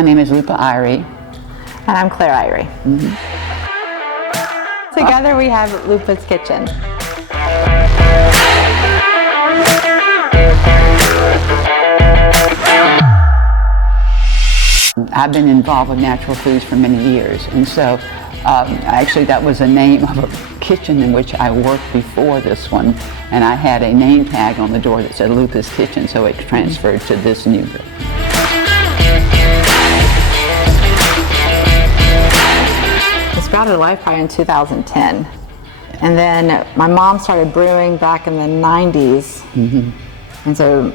My name is Lupa. And I'm Claire Irie. Together we have Lupa's Kitchen. I've been involved with natural foods for many years, and so actually that was the name of a kitchen in which I worked before this one, and I had a name tag on the door that said Lupa's Kitchen, so it transferred to this new. It sprouted life probably in 2010, and then my mom started brewing back in the 90s, and so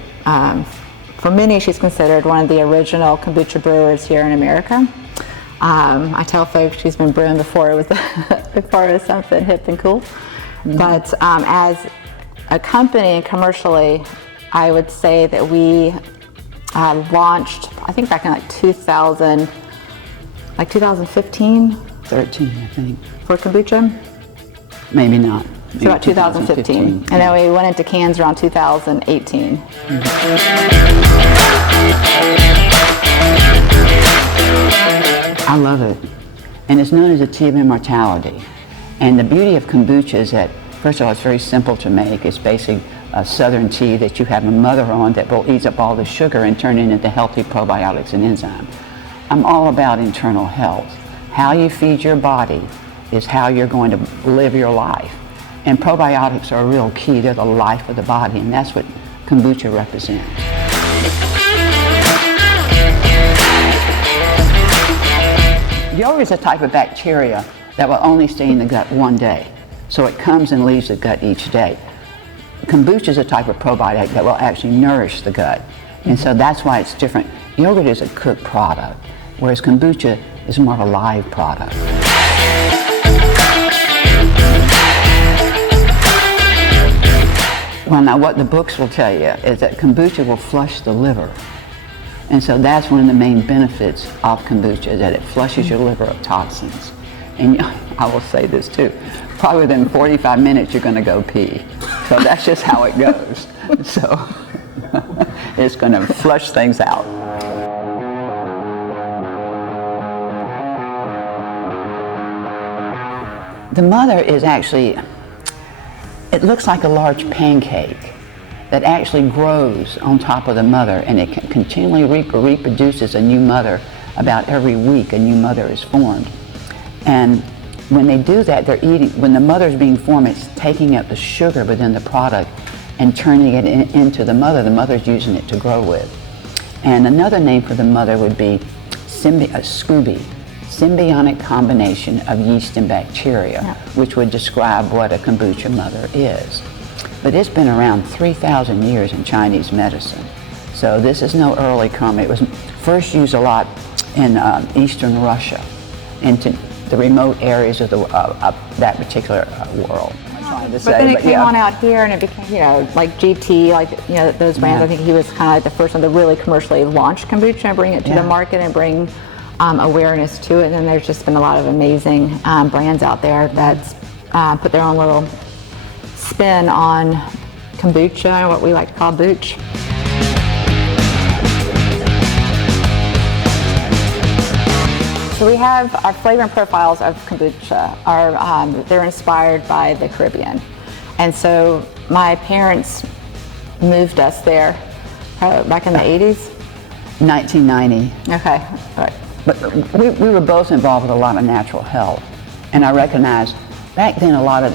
for many she's considered one of the original kombucha brewers here in America. I tell folks she's been brewing before it was before it was something hip and cool, but as a company and commercially, I would say that we launched, I think back in like 2000, like 2015. 13, I think. For kombucha? Maybe not. Maybe about 2015. And then we went into cans around 2018. I love it. And it's known as a tea of immortality. And the beauty of kombucha is that, first of all, it's very simple to make. It's basically a southern tea that you have a mother on that will eat up all the sugar and turn it into healthy probiotics and enzymes. I'm all about internal health. How you feed your body is how you're going to live your life. And probiotics are a real key. They're the life of the body, and that's what kombucha represents. Yogurt is a type of bacteria that will only stay in the gut one day. So it comes and leaves the gut each day. Kombucha is a type of probiotic that will actually nourish the gut. And so that's why it's different. Yogurt is a cooked product, whereas kombucha is more of a live product. Well, now what the books will tell you is that kombucha will flush the liver. And so that's one of the main benefits of kombucha, that it flushes your liver of toxins. And I will say this too, probably within 45 minutes you're going to go pee. So that's just how it goes. So it's going to flush things out. The mother is actually, it looks like a large pancake that actually grows on top of the mother, and it continually reproduces a new mother. About every week a new mother is formed. And when they do that, they're eating, when the mother is being formed, it's taking up the sugar within the product and turning it into the mother. The mother's using it to grow with. And another name for the mother would be SCOBY, symbiotic combination of yeast and bacteria, which would describe what a kombucha mother is. But it's been around 3,000 years in Chinese medicine. So this is no early comer. It was first used a lot in Eastern Russia, into the remote areas of that particular world. But then it came on out here, and it became, like GT, those brands. I think he was kind of like the first one to really commercially launch kombucha and bring it to the market and bring awareness to it. And then there's just been a lot of amazing brands out there that's put their own little spin on kombucha, what we like to call booch. So we have our flavor and profiles of kombucha they're inspired by the Caribbean. And so my parents moved us there back in the 80s? 1990. Okay, right. But we were both involved with a lot of natural health. And I recognized back then a lot of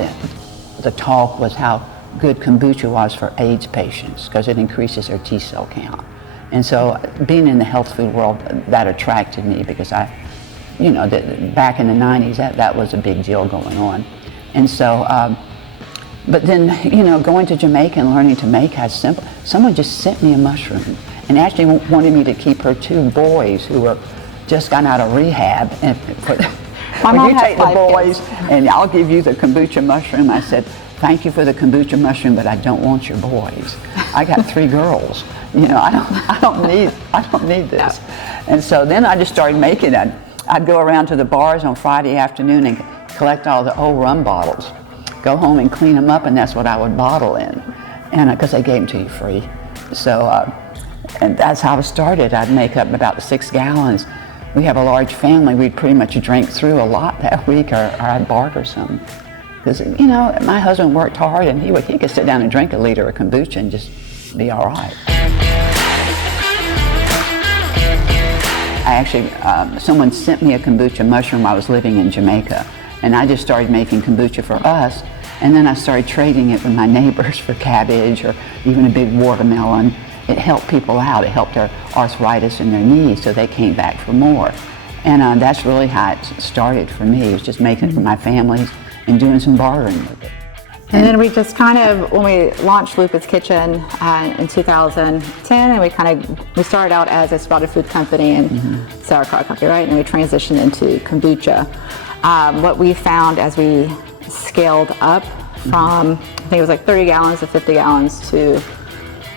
the talk was how good kombucha was for AIDS patients because it increases their T cell count. And so being in the health food world, that attracted me because back in the 90s, that was a big deal going on. And so, but then, going to Jamaica and learning to make how simple. Someone just sent me a mushroom and actually wanted me to keep her two boys who were just got out of rehab. And when you take the boys and I'll give you the kombucha mushroom, I said, thank you for the kombucha mushroom, but I don't want your boys. I got 3 girls. I don't need this. And so then I just started making it. I'd go around to the bars on Friday afternoon and collect all the old rum bottles, go home and clean them up, and that's what I would bottle in, and because they gave them to you free. So And that's how it started. I'd make up about 6 gallons. We have a large family. We'd pretty much drink through a lot that week, or I'd barter some. Because, you know, my husband worked hard, and he could sit down and drink a liter of kombucha and just be all right. I actually, someone sent me a kombucha mushroom. I was living in Jamaica, and I just started making kombucha for us, and then I started trading it with my neighbors for cabbage or even a big watermelon. It helped people out. It helped their arthritis in their knees, so they came back for more. And that's really how it started for me. It was just making it for my families and doing some bartering with it. And then we just kind of, when we launched Lupa's Kitchen in 2010, and we started out as a sprouted food company and sauerkraut company, right? And we transitioned into kombucha. What we found as we scaled up from, I think it was like 30 gallons to 50 gallons to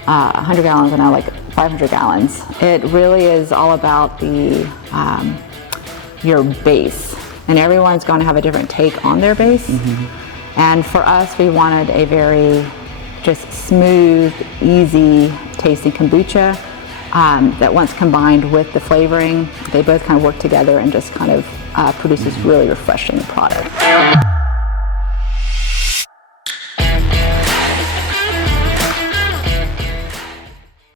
100 gallons and now like 500 gallons. It really is all about your base, and everyone's going to have a different take on their base. And for us, we wanted a very just smooth, easy tasting kombucha that once combined with the flavoring, they both kind of work together and just kind of produces really refreshing product.